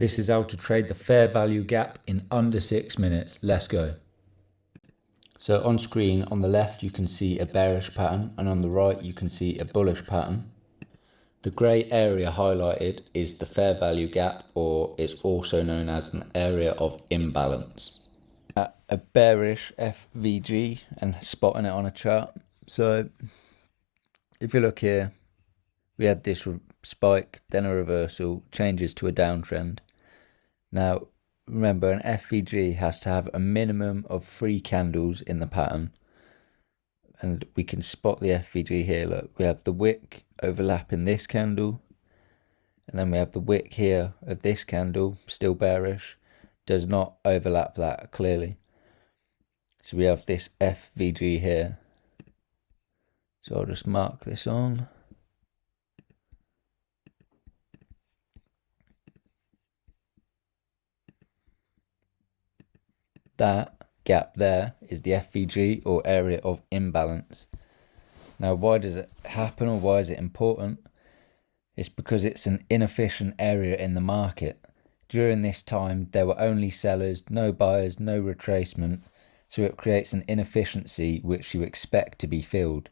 This is how to trade the fair value gap in under 6 minutes. Let's go. So on screen on the left you can see a bearish pattern, and on the right you can see a bullish pattern. The grey area highlighted is the fair value gap, or it's also known as an area of imbalance. A bearish FVG and spotting it on a chart. So if you look here, we had this spike, then a reversal, changes to a downtrend. Now remember, an FVG has to have a minimum of 3 candles in the pattern, and we can spot the FVG here. Look, we have the wick overlapping this candle, and then we have the wick here of this candle, still bearish, does not overlap that clearly. So we have this FVG here. So I'll just mark this on. That gap there is the FVG, or area of imbalance. Now why does it happen, or why is it important? It's because it's an inefficient area in the market. During this time there were only sellers, no buyers, no retracement, so it creates an inefficiency which you expect to be filled.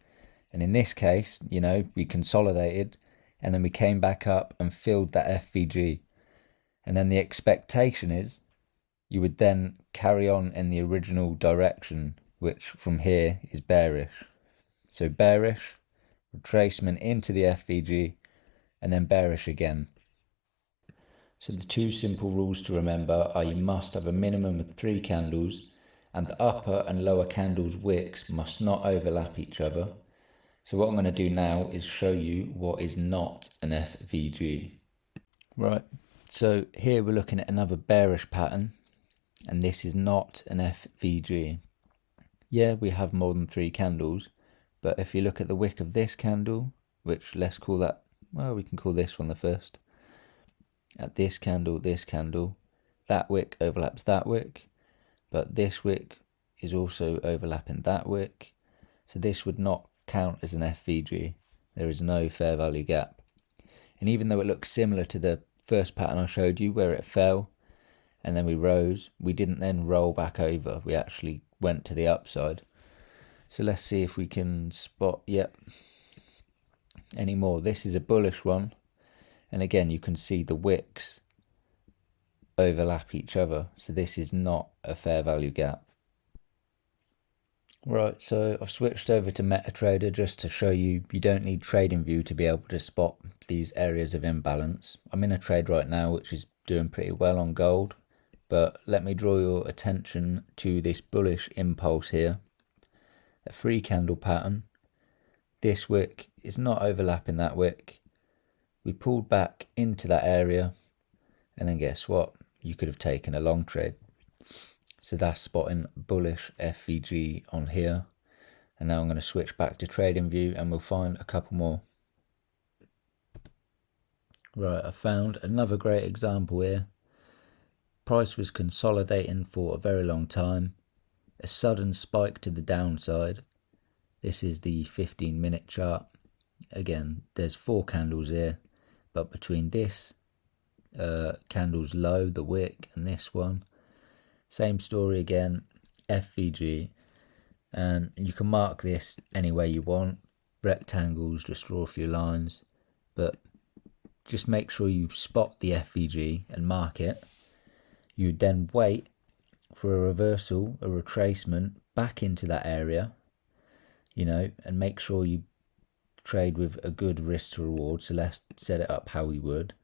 And in this case, you know, we consolidated and then we came back up and filled that FVG. And then the expectation is you would then carry on in the original direction, which from here is bearish. So bearish, retracement into the FVG, and then bearish again. So the 2 simple rules to remember are: you must have a minimum of 3 candles, and the upper and lower candles' wicks must not overlap each other. So what I'm going to do now is show you what is not an FVG. Right, so here we're looking at another bearish pattern, and this is not an FVG. Yeah, we have more than 3 candles, but if you look at the wick of this candle, which let's call that, well, we can call this one the first. At this candle, that wick overlaps that wick, but this wick is also overlapping that wick. So this would not count as an FVG. There is no fair value gap. And even though it looks similar to the first pattern I showed you where it fell and then we rose, we didn't then roll back over. We actually went to the upside. So let's see if we can spot, any more. This is a bullish one, and again you can see the wicks overlap each other, so this is not a fair value gap. Right, so I've switched over to MetaTrader just to show you don't need TradingView to be able to spot these areas of imbalance. I'm in a trade right now which is doing pretty well on gold, but let me draw your attention to this bullish impulse here. A 3 candle pattern. This wick is not overlapping that wick. We pulled back into that area, and then guess what? You could have taken a long trade. So that's spotting bullish FVG on here. And now I'm going to switch back to TradingView and we'll find a couple more. Right, I found another great example here. Price was consolidating for a very long time. A sudden spike to the downside. This is the 15-minute chart. Again, there's 4 candles here, but between this candle's low, the wick, and this one, same story again, FVG. And you can mark this any way you want, rectangles, just draw a few lines, but just make sure you spot the FVG and mark it. You then wait for a reversal, a retracement back into that area, you know, and make sure you trade with a good risk to reward. So let's set it up how we would.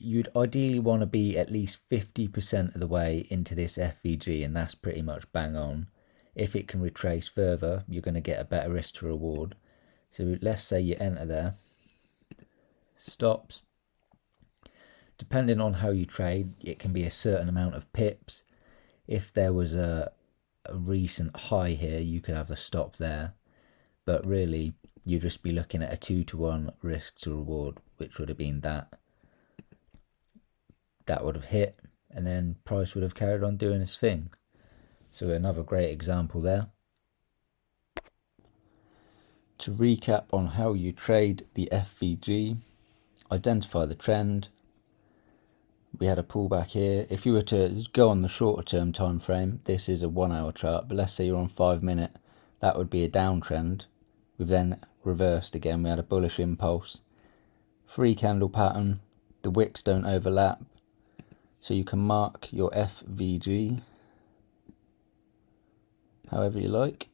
You'd ideally want to be at least 50% of the way into this FVG, and that's pretty much bang on. If it can retrace further, you're going to get a better risk to reward. So let's say you enter there, stops. Depending on how you trade, it can be a certain amount of pips. If there was a recent high here, you could have a stop there, but really you'd just be looking at a 2-to-1 risk to reward, which would have been that would have hit, and then price would have carried on doing its thing. So another great example there. To recap on how you trade the FVG: identify the trend, we had a pullback here. If you were to go on the shorter term time frame, this is a 1 hour chart, but let's say you're on 5 minute, that would be a downtrend. We've then reversed again. We had a bullish impulse, 3 candle pattern. The wicks don't overlap, so you can mark your FVG however you like.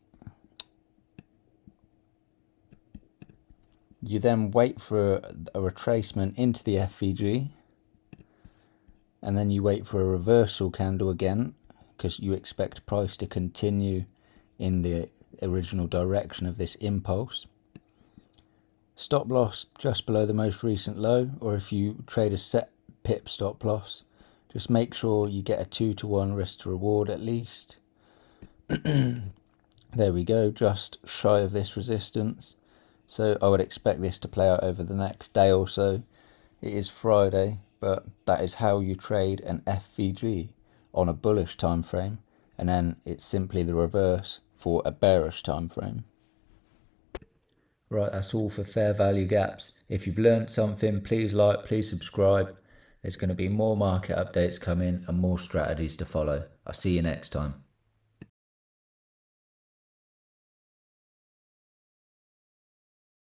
You then wait for a retracement into the FVG, and then you wait for a reversal candle again, because you expect price to continue in the original direction of this impulse. Stop loss just below the most recent low, or if you trade a set pip stop loss, just make sure you get a 2-to-1 risk to reward at least. There we go, just shy of this resistance. So I would expect this to play out over the next day or so. It is Friday, but that is how you trade an FVG on a bullish time frame, and then it's simply the reverse for a bearish time frame. Right, that's all for fair value gaps. If you've learned something, please like, please subscribe. There's going to be more market updates coming and more strategies to follow. I'll see you next time.